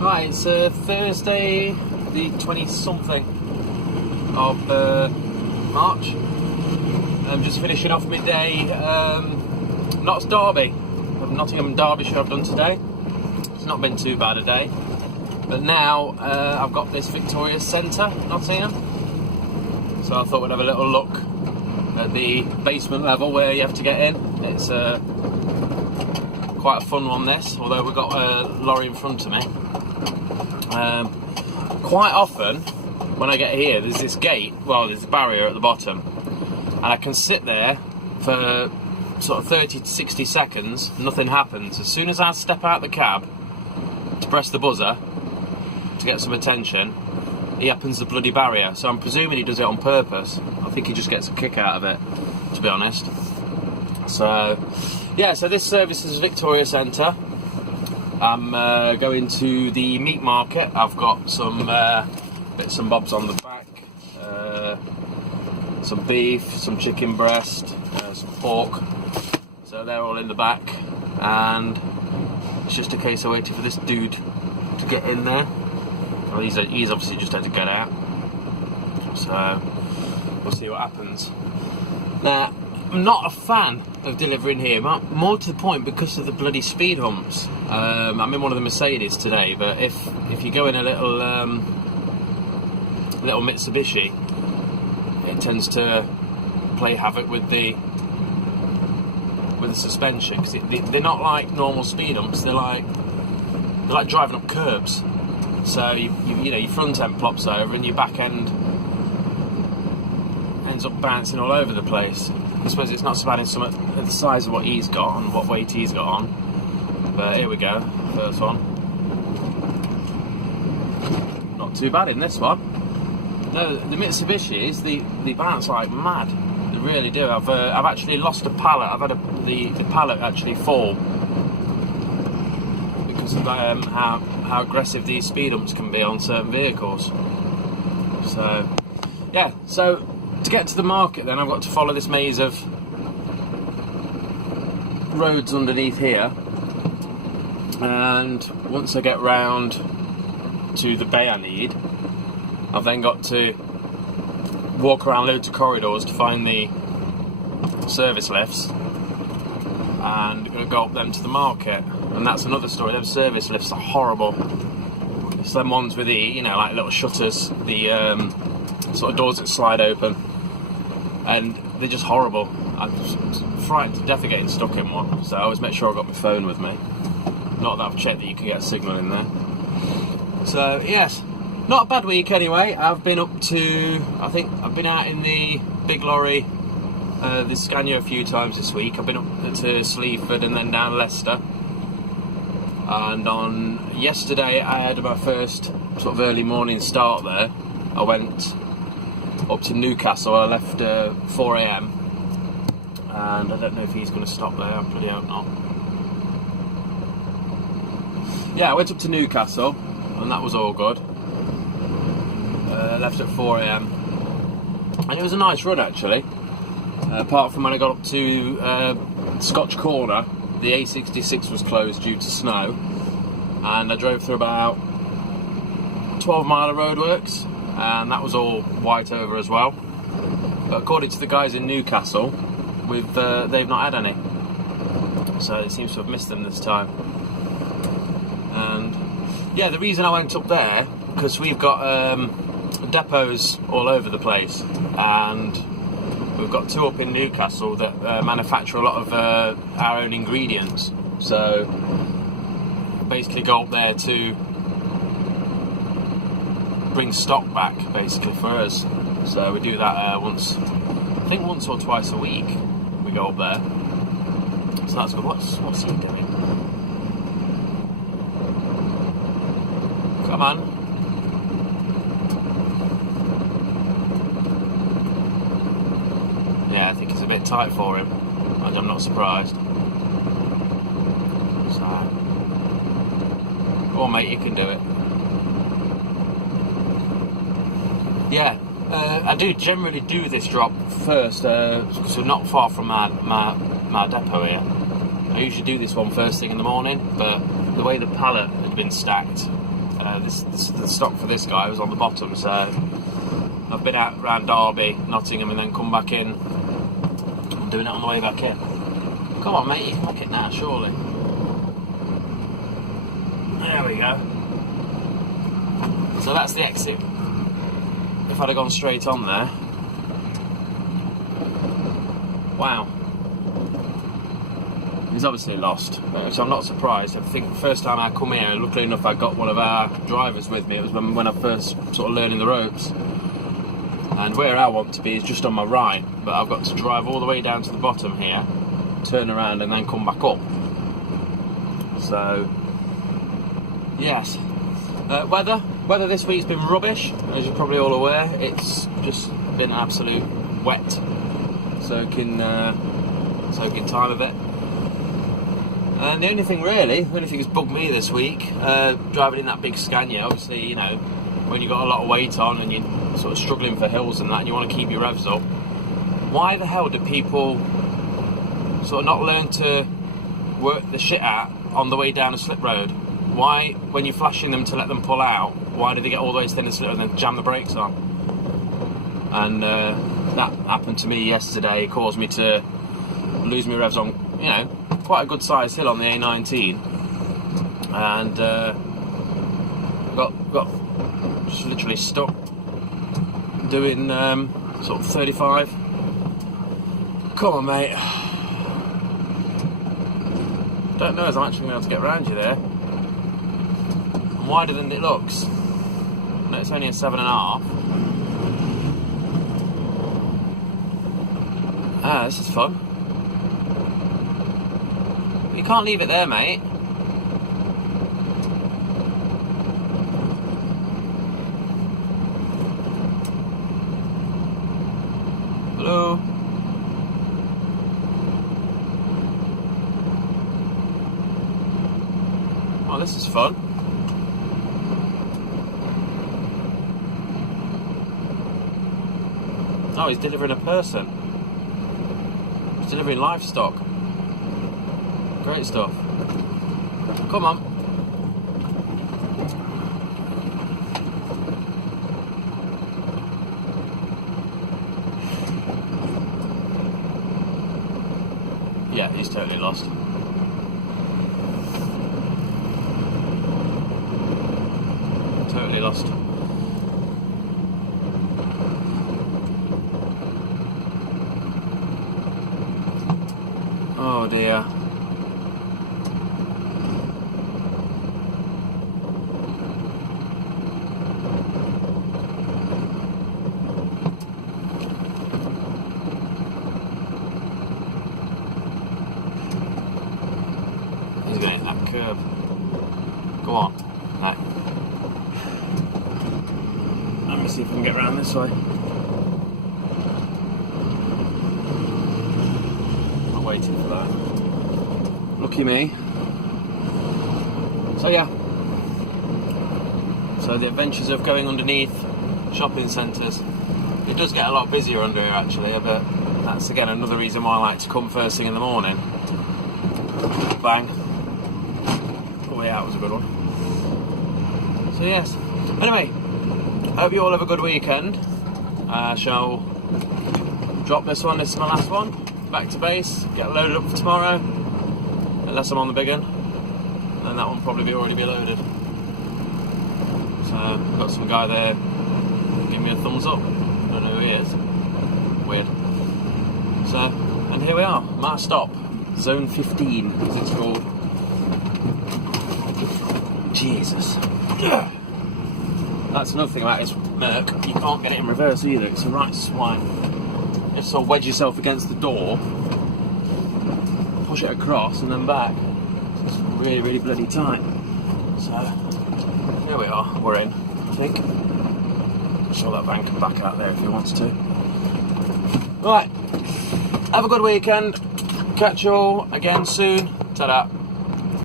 Right, it's Thursday, the 20-something of March. I'm just finishing off midday Notts Derby, Nottingham and Derbyshire I've done today. It's not been too bad a day, but now I've got this Victoria Center Nottingham, so I thought we'd have a little look at the basement level where you have to get in. It's quite a fun one, this, although we've got a lorry in front of me. Quite often when I get here, there's this gate, well, there's a barrier at the bottom, and I can sit there for sort of 30 to 60 seconds, nothing happens. As soon as I step out the cab to press the buzzer to get some attention, he opens the bloody barrier. So I'm presuming he does it on purpose. I think he just gets a kick out of it, to be honest. So yeah, so this service is Victoria Centre. I'm going to the meat market. I've got some bits and bobs on the back, some beef, some chicken breast, some pork, so they're all in the back, and it's just a case of waiting for this dude to get in there. Well, he's obviously just had to get out, so we'll see what happens. Now, I'm not a fan of delivering here, more to the point because of the bloody speed humps. I'm in one of the Mercedes today, but if you go in a little Mitsubishi, it tends to play havoc with the suspension, because they're not like normal speed humps. They're like driving up curbs. So you know, your front end plops over and your back end ends up bouncing all over the place. I suppose it's not so bad in some at the size of what he's got and what weight he's got on. But here we go, first one. Not too bad in this one. No, the Mitsubishis, they bounce like mad. They really do. I've actually lost a pallet. I've had the pallet actually fall because of how aggressive these speed humps can be on certain vehicles. So yeah, so to get to the market, then I've got to follow this maze of roads underneath here, and once I get round to the bay I need, I've then got to walk around loads of corridors to find the service lifts, and go up them to the market. And that's another story. Those service lifts are horrible. It's them ones with the, you know, like little shutters, the sort of doors that slide open, and they're just horrible. I'm just frightened to death of getting stuck in one, so I always make sure I've got my phone with me. Not that I've checked that you can get a signal in there. So yes, not a bad week anyway. I've been up to, I think I've been out in the big lorry, the Scania, a few times this week. I've been up to Sleaford and then down Leicester. And on yesterday I had my first sort of early morning start there. I went up to Newcastle. I left 4 AM, and I don't know if he's going to stop there. I pretty hope not. Yeah, I went up to Newcastle, and that was all good. Left at 4 AM, and it was a nice run actually. Apart from when I got up to Scotch Corner, the A66 was closed due to snow, and I drove through about 12 mile of roadworks, and that was all white over as well. But according to the guys in Newcastle, they've not had any, so it seems to have missed them this time. And yeah, the reason I went up there, because we've got depots all over the place, and we've got 2 up in Newcastle that manufacture a lot of our own ingredients. So basically go up there to bring stock back, basically, for us. So we do that once or twice a week. We go up there. So that's good. What's he doing? Come on. Yeah, I think it's a bit tight for him, and I'm not surprised. So, go on mate, you can do it. Yeah, I do generally do this drop first, because we're not far from my depot here. I usually do this one first thing in the morning, but the way the pallet had been stacked, the stock for this guy was on the bottom, so I've been out around Derby, Nottingham, and then come back in. I'm doing it on the way back in. Come on, mate, you can make it now, surely. There we go. So that's the exit. If I'd have gone straight on there. Wow. He's obviously lost, which I'm not surprised. I think the first time I come here, luckily enough I got one of our drivers with me. It was when I first sort of learning the ropes. And where I want to be is just on my right, but I've got to drive all the way down to the bottom here, turn around and then come back up. So, yes. Weather this week's been rubbish, as you're probably all aware. It's just been absolute wet, soaking time of it. And the only thing that's bugged me this week, driving in that big Scania, obviously, you know, when you've got a lot of weight on and you're sort of struggling for hills and that, and you want to keep your revs up, why the hell do people sort of not learn to work the shit out on the way down a slip road? Why, when you're flashing them to let them pull out, why do they get all the way to the slip road and then jam the brakes on? And that happened to me yesterday. It caused me to lose my revs on, you know, quite a good sized hill on the A19, and got just literally stuck doing sort of 35. Come on, mate. Don't know if I'm actually going to be able to get around you there. I'm wider than it looks. No, it's only a 7.5. Ah, this is fun. You can't leave it there, mate. Hello? Oh, this is fun. Oh, he's delivering a person. He's delivering livestock. Great stuff. Come on. Yeah, he's totally lost. Totally lost. Oh dear. He's going to hit that curb. Go on. No. Let me see if we can get around this way. I'm waiting for that. Lucky me. So yeah. So the adventures of going underneath shopping centres. It does get a lot busier under here actually, but that's again another reason why I like to come first thing in the morning. Bang. The way out was a good one. So yes. Anyway, I hope you all have a good weekend. I shall drop this one. This is my last one. Back to base. Get loaded up for tomorrow. Unless I'm on the big one. And that one probably already be loaded. So, got some guy there giving me a thumbs up. I don't know who he is. Weird. So, and here we are. My stop. Zone 15, as it's called. Jesus. That's another thing about this Merc. You can't get it in reverse either. It's a right swine. You just sort of wedge yourself against the door, push it across, and then back. It's really, really bloody tight. So, here we are. We're in, I think. I'm sure that van can back out there if he wants to. Right. Have a good weekend. Catch you all again soon. Ta-da.